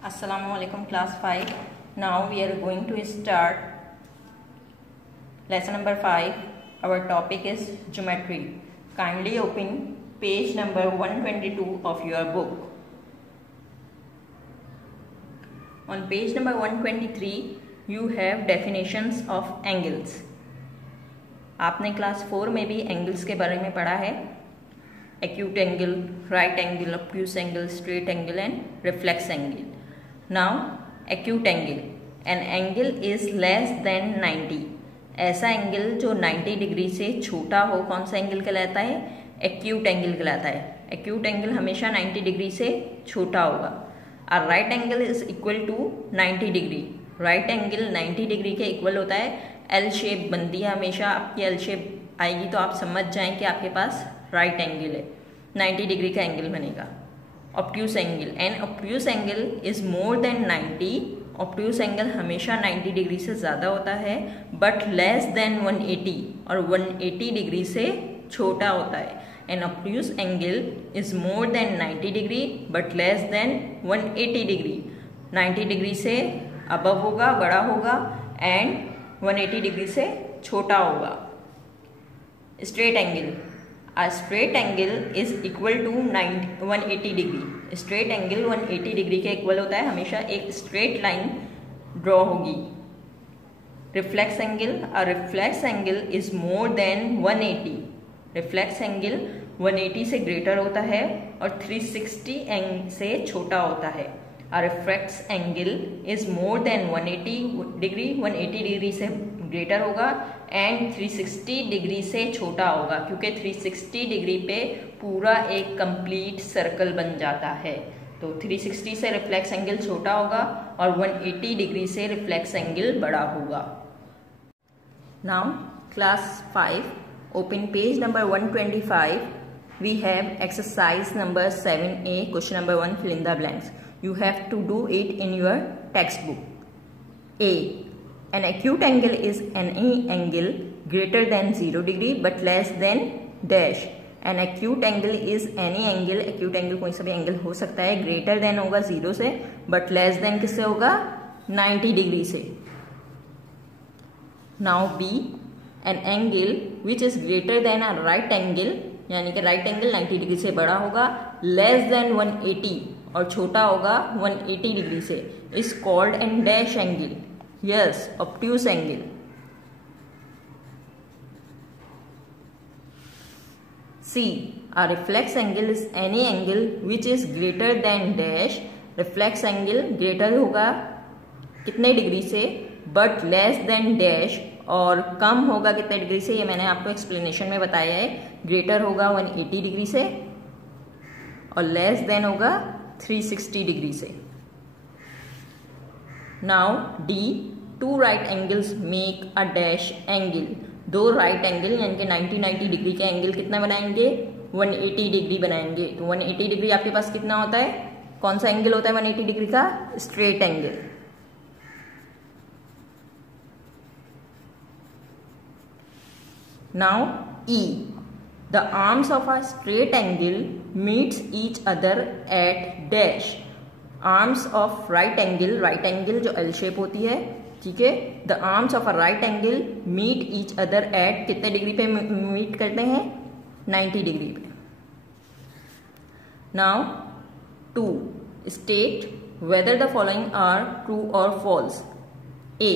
Assalamualaikum class 5. Now we are going to start lesson number 5. Our topic is geometry. Kindly open page number 122 of your book. On page number 123 you have definitions of angles. आपने class 4 में भी angles के बारे में पढ़ा है. Acute angle, right angle, obtuse angle, straight angle and reflex angle. Now acute angle, an angle is less than 90. ऐसा angle जो 90 डिग्री से छोटा हो कौन सा एंगल कहलाता है? एक्यूट एंगल कहलाता है. एक्यूट एंगल हमेशा 90 डिग्री से छोटा होगा. और right angle is equal to 90 degree. Right angle 90 degree के इक्वल होता है. एल शेप बनती है हमेशा. आपकी एल शेप आएगी तो आप समझ जाएं कि आपके पास राइट एंगल है. 90 डिग्री का एंगल बनेगा. Obtuse angle, an obtuse angle is more than 90. Obtuse angle हमेशा 90 डिग्री से ज़्यादा होता है बट लेस देन 180, और 180 डिग्री से छोटा होता है. An obtuse angle is more than 90 degree but less than 180 degree. 90 degree से अबव होगा, बड़ा होगा, एंड 180 डिग्री से छोटा होगा. Straight angle, a straight angle is equal to 180 degree. Straight angle 180 degree के इक्वल होता है. हमेशा एक स्ट्रेट लाइन ड्रॉ होगी. Reflex angle, a reflex angle is more than 180. Reflex angle 180 से ग्रेटर होता है और 360 से छोटा होता है. a reflex angle is more than 180 degree. 180 degree से ग्रेटर होगा एंड 360 डिग्री से छोटा होगा, क्योंकि 360 डिग्री पे पूरा एक कंप्लीट सर्कल बन जाता है. तो 360 से रिफ्लेक्स एंगल छोटा होगा और 180 डिग्री से रिफ्लेक्स एंगल बड़ा होगा. Now class 5, open page number 125. We have exercise number 7A, question number 1, fill in the blanks. You have to do it in your textbook. A. An acute angle is any angle greater than 0 degree but less than dash. An acute angle is any angle, acute angle कोई सा भी angle हो सकता है, greater than होगा 0 से, but less than किससे होगा? 90 डिग्री से. Now B. An angle which is greater than a right angle, यानी कि राइट एंगल 90 डिग्री से बड़ा होगा, लेस देन 180 और छोटा होगा 180 डिग्री से, is called an dash angle. Yes, obtuse angle. C. A reflex angle is any angle which is greater than dash. Reflex angle greater होगा कितने डिग्री से? बट लेस देन डैश, और कम होगा कितने डिग्री से? ये मैंने आपको एक्सप्लेनेशन में बताया है. ग्रेटर होगा 180 डिग्री से और लेस देन होगा 360 डिग्री से. Now D. Two right angles make a dash angle. दो राइट एंगल यानी कि 90 डिग्री के एंगल कितना बनाएंगे? 180 डिग्री बनाएंगे. तो 180 डिग्री आपके पास कितना होता है? कौन सा एंगल होता है 180 डिग्री का? Straight angle. Now E. The arms of a straight angle meets each other at dash. Arms of right angle, right angle जो एल शेप होती है, ठीक है. The arms of a right angle meet each other at कितने degree पे meet करते हैं? 90 degree पे. Now two. State whether the following are true और false. A.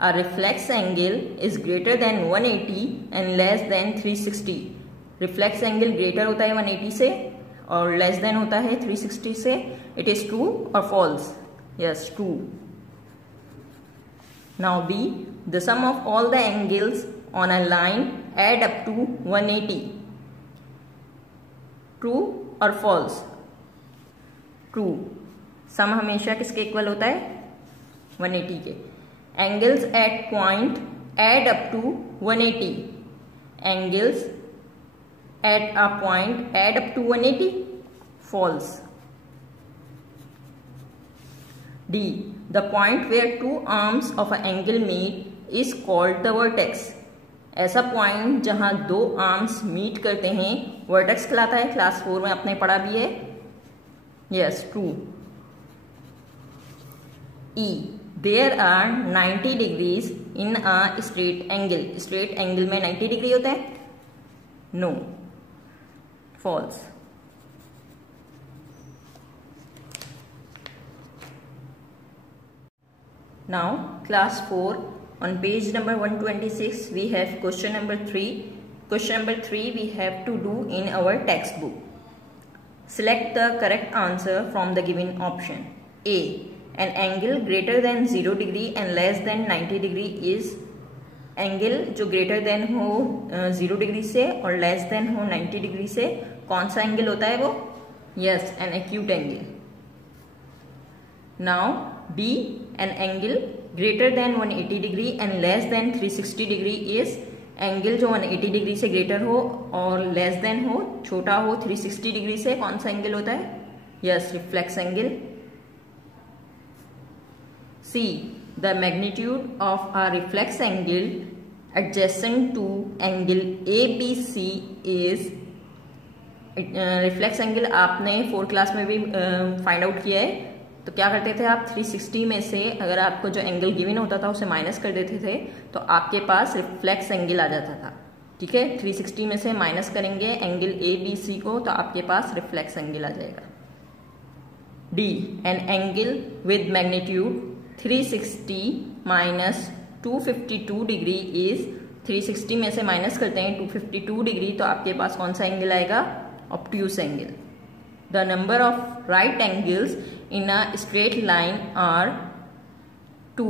A reflex angle is greater than 180 and less than 360. Reflex angle greater होता है 180 से और लेस देन होता है 360 से. इट इज ट्रू और false? Yes, true. Now B. The sum of all the angles on a line add up to 180. True और false? True. Sum हमेशा किसके इक्वल होता है? 180 के. Angles at point add up to 180. Angles at a point add up to 180. False. D. The point where two arms of an angle meet is called the vertex. ऐसा point जहां दो arms meet करते हैं vertex कहलाता है. Class 4 में आपने पढ़ा भी है. Yes, true. E. There are 90 degrees in a straight angle. Straight angle में 90 डिग्री होता है? No. False. Now class 4 on page number 126 we have question number 3. Question number 3 we have to do in our textbook. Select the correct answer from the given option. A. An angle greater than 0 degree and less than 90 degree is angle जो greater than हो 0 degree से और less than हो 90 degree से कौन सा angle होता है वो? Yes, an acute angle. Now B, an angle greater than 180 degree and less than 360 degree is angle जो 180 डिग्री से ग्रेटर हो और लेस देन हो, छोटा हो 360 डिग्री से, कौन सा एंगल होता है? Yes, reflex angle. C, the magnitude of a reflex angle adjacent to angle ABC is reflex angle आपने 4th क्लास में भी फाइंड आउट किया है. तो क्या करते थे आप? 360 में से अगर आपको जो एंगल गिवन होता था उसे माइनस कर देते थे तो आपके पास रिफ्लेक्स एंगल आ जाता था. ठीक है, 360 में से माइनस करेंगे एंगल ABC को तो आपके पास रिफ्लेक्स एंगल आ जाएगा. D, an angle with magnitude 360 minus 252 degree is 360 में से माइनस करते हैं 252 डिग्री तो आपके पास कौन सा एंगल आएगा? Obtuse angle. The number of right angles in a straight line are 2.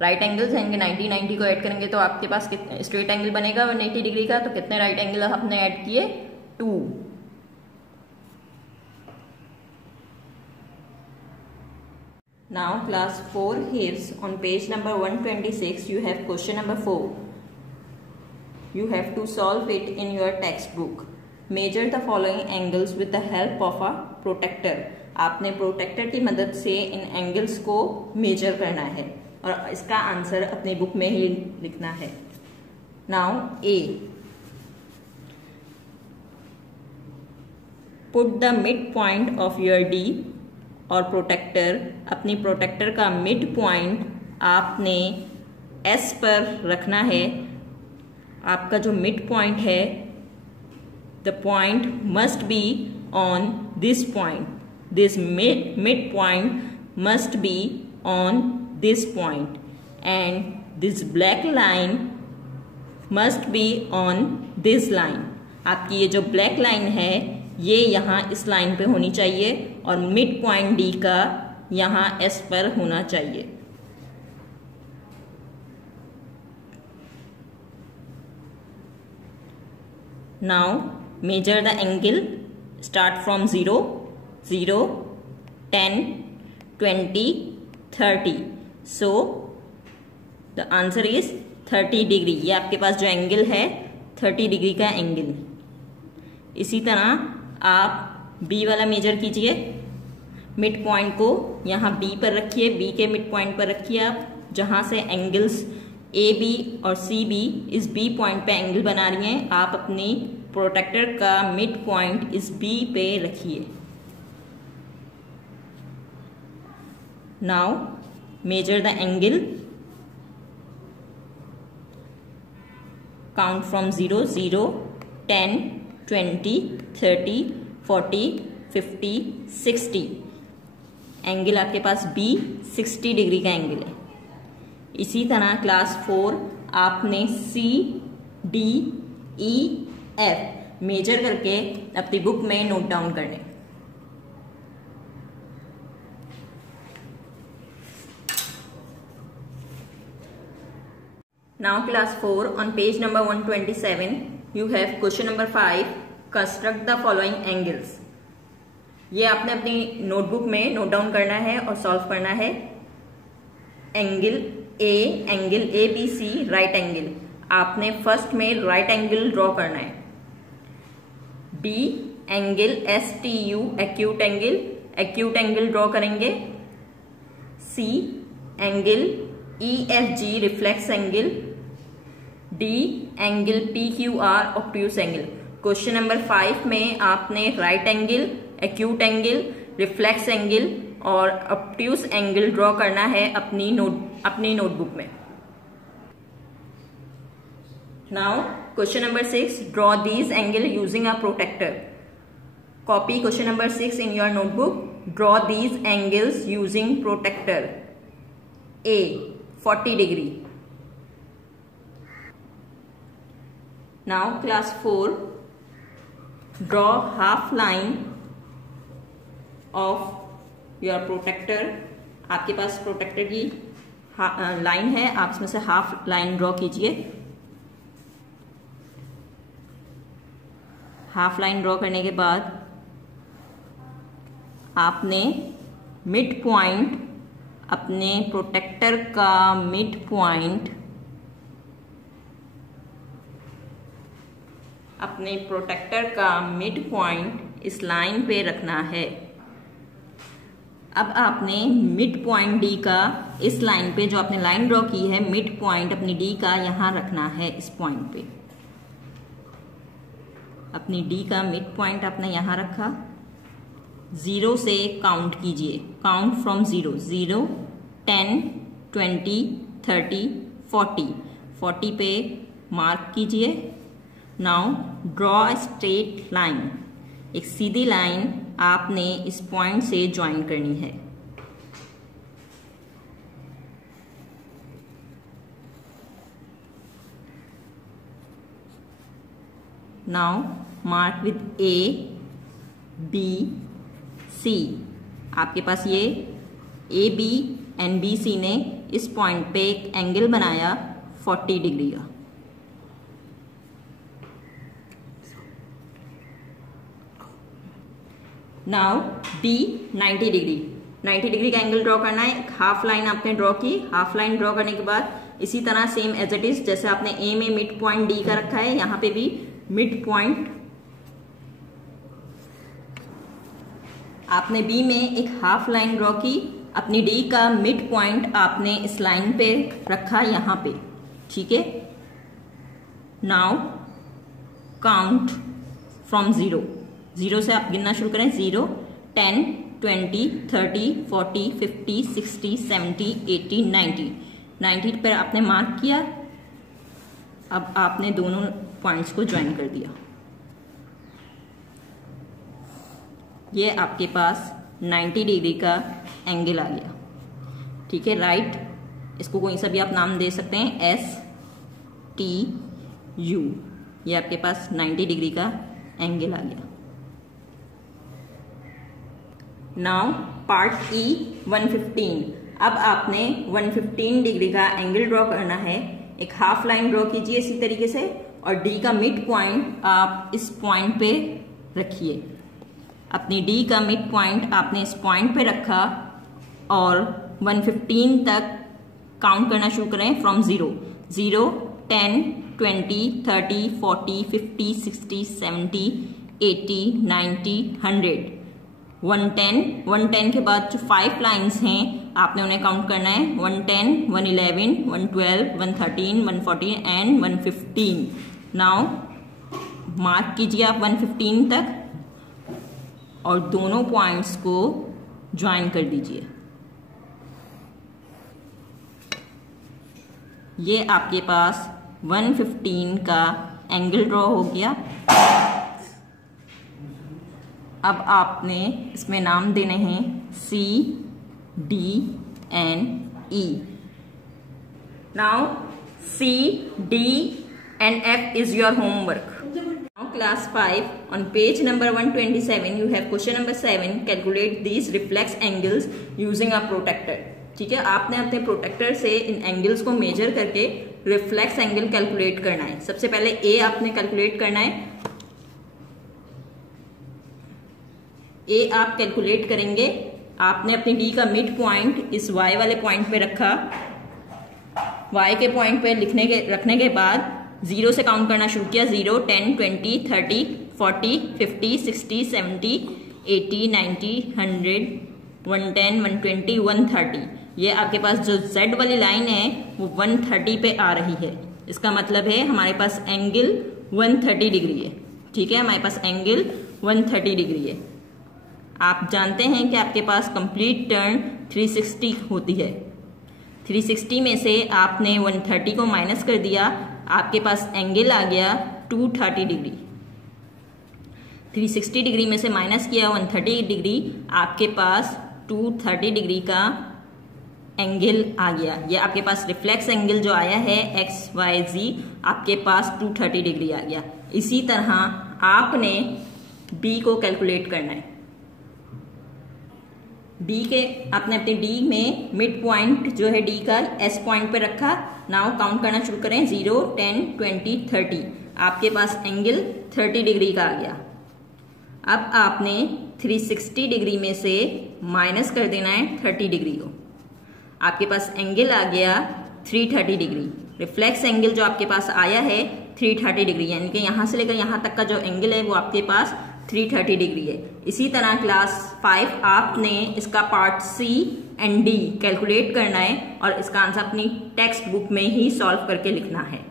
Right angles हैं 90 को ऐड करेंगे तो आपके पास स्ट्रेट एंगल बनेगा 180 डिग्री का. तो कितने राइट एंगल आपने ऐड किए? 2. Now class 4 here on page number 126 you have question number 4. You have to solve it in your textbook. Measure the following angles with the help of a protractor. आपने protector की मदद से इन angles को major करना है और इसका answer अपनी बुक में ही लिखना है. Now A. Put the midpoint of your D और प्रोटेक्टर, अपनी प्रोटेक्टर का मिड पॉइंट आपने एस पर रखना है. आपका जो मिड पॉइंट है the point must be on this point. This mid point must be on this point and this black line must be on this line. आपकी ये जो ब्लैक लाइन है ये यहाँ इस लाइन पे होनी चाहिए और मिड पॉइंट डी का यहाँ एस पर होना चाहिए. Now measure the angle. Start from 0, 0, 10, 20, 30. So the answer is 30 degree. ये आपके पास जो एंगल है 30 डिग्री का एंगल. इसी तरह आप बी वाला मेजर कीजिए. मिड पॉइंट को यहाँ बी पर रखिए, बी के मिड पॉइंट पर रखिए आप, जहाँ से एंगल्स ए बी और सी बी इस बी पॉइंट पे एंगल बना रही हैं. आप अपनी प्रोटेक्टर का मिड पॉइंट इस बी पे रखिए. Now measure the angle. Count from 0, 0, 10, 20, 30, 40, 50, 60. Angle आपके पास बी 60 डिग्री का एंगल है. इसी तरह क्लास 4 आपने सी, डी, ई, एफ मेजर करके अपनी बुक में नोट डाउन करने. Now class 4 on page number 127 you have question number 5. Construct the following angles. ये आपने अपनी नोटबुक में नोट डाउन करना है और सॉल्व करना है. Angle A B C right angle. आपने फर्स्ट में राइट एंगल ड्रॉ करना है. B angle S T U acute angle draw करेंगे. C angle E F G reflex angle. D angle P Q R obtuse angle. Question number 5 में आपने right angle, acute angle, reflex angle और obtuse angle draw करना है अपनी notebook में। Now question number 6, draw these angle using a protector. Copy question number 6 in your notebook. Draw these angles using protector. A 40 degree. Now class 4, draw half line of your protector. आपके पास protector की line है, आप इसमें से half line draw कीजिए। Half line draw करने के बाद आपने मिड पॉइंट, अपने प्रोटेक्टर का मिड पॉइंट इस लाइन पे रखना है। अब आपने मिड पॉइंट डी का इस लाइन पे, जो आपने लाइन ड्रॉ की है, मिड पॉइंट अपनी डी का यहां रखना है। इस पॉइंट पे अपनी डी का मिड पॉइंट आपने यहां रखा। 0 से काउंट कीजिए, काउंट फ्रॉम 0, 0, 10, 20, 30, 40, 40 पे मार्क कीजिए। Now draw a straight line, एक सीधी लाइन आपने इस पॉइंट से ज्वाइन करनी है। Now mark with A, B, C। आपके पास ये AB एंड BC ने इस पॉइंट पे एक एंगल बनाया 40 डिग्री का। नाउ D 90 डिग्री, 90 डिग्री का एंगल ड्रॉ करना है। हाफ लाइन आपने ड्रॉ की। हाफ लाइन ड्रॉ करने के बाद इसी तरह सेम एज इट इज, जैसे आपने A में मिड पॉइंट D का रखा है, यहां पे भी मिड पॉइंट आपने B में एक हाफ लाइन ड्रॉ की। अपनी D का मिड पॉइंट आपने इस लाइन पे रखा यहां पे, ठीक है। नाउ काउंट फ्रॉम 0, 0 से आप गिनना शुरू करें। 0, 10, 20, 30, 40, 50, 60, 70, 80, 90, 90 पर आपने मार्क किया। अब आपने दोनों पॉइंट्स को ज्वाइन कर दिया। ये आपके पास 90 डिग्री का एंगल आ गया, ठीक है। राइट, इसको कोई सा भी आप नाम दे सकते हैं, STU। ये आपके पास 90 डिग्री का एंगल आ गया। Now part E 115। अब आपने 115 डिग्री का एंगल ड्रॉ करना है। एक हाफ लाइन ड्रॉ कीजिए इसी तरीके से, और D का मिड पॉइंट आप इस पॉइंट पे रखिए। अपनी D का मिड पॉइंट आपने इस पॉइंट पे रखा और 115 तक काउंट करना शुरू करें फ्रॉम 0, 0, 10, 20, 30, 40, 50, 60, 70, 80, 90, 100, 110 के बाद जो 5 लाइन्स हैं आपने उन्हें काउंट करना है। 110, 111, 112, 113, 114 एंड 115। नाउ मार्क कीजिए आप 115 तक और दोनों पॉइंट्स को ज्वाइन कर दीजिए। ये आपके पास 115 का एंगल ड्रॉ हो गया। अब आपने इसमें नाम देने हैं C, D and E। Now C, D and F is your homework. Now class 5 on page number 127 you have question number 7, calculate these reflex angles using a protector। ठीक है, आपने अपने प्रोटेक्टर से इन एंगल्स को मेजर करके reflex angle calculate करना है। सबसे पहले ए आपने कैलकुलेट करना है। ए आप कैलकुलेट करेंगे। आपने अपनी डी का मिड पॉइंट इस वाई वाले पॉइंट पे रखा। वाई के पॉइंट पे रखने के बाद 0 से काउंट करना शुरू किया। 0, 10, 20, 30, 40, 50, 60, 70, 80, 90, 100, 110, 120, 130। ये आपके पास जो Z वाली लाइन है वो 130 पे आ रही है। इसका मतलब है हमारे पास एंगल 130 डिग्री है। ठीक है, हमारे पास एंगल 130 डिग्री है। आप जानते हैं कि आपके पास कंप्लीट टर्न 360 होती है। 360 में से आपने 130 को माइनस कर दिया, आपके पास एंगल आ गया 230 डिग्री। 360 डिग्री में से माइनस किया 130 डिग्री, आपके पास 230 डिग्री का एंगल आ गया। ये आपके पास रिफ्लेक्स एंगल जो आया है XYZ, आपके पास 230 डिग्री आ गया। इसी तरह आपने B को कैलकुलेट करना है। आपने अपने D में मिड पॉइंट जो है D का S पॉइंट पे रखा। नाउ काउंट करना शुरू करें, 0, 10, 20, 30। आपके पास एंगल 30 डिग्री का आ गया। अब आपने 360 डिग्री में से माइनस कर देना है 30 डिग्री को। आपके पास एंगल आ गया 330 डिग्री। रिफ्लेक्स एंगल जो आपके पास आया है 330 डिग्री, यानी कि यहाँ से लेकर यहाँ तक का जो एंगल है वो आपके पास 330 डिग्री है। इसी तरह क्लास 5 आपने इसका part C and D calculate करना है और इसका आंसर अपनी टेक्स्ट बुक में ही सॉल्व करके लिखना है।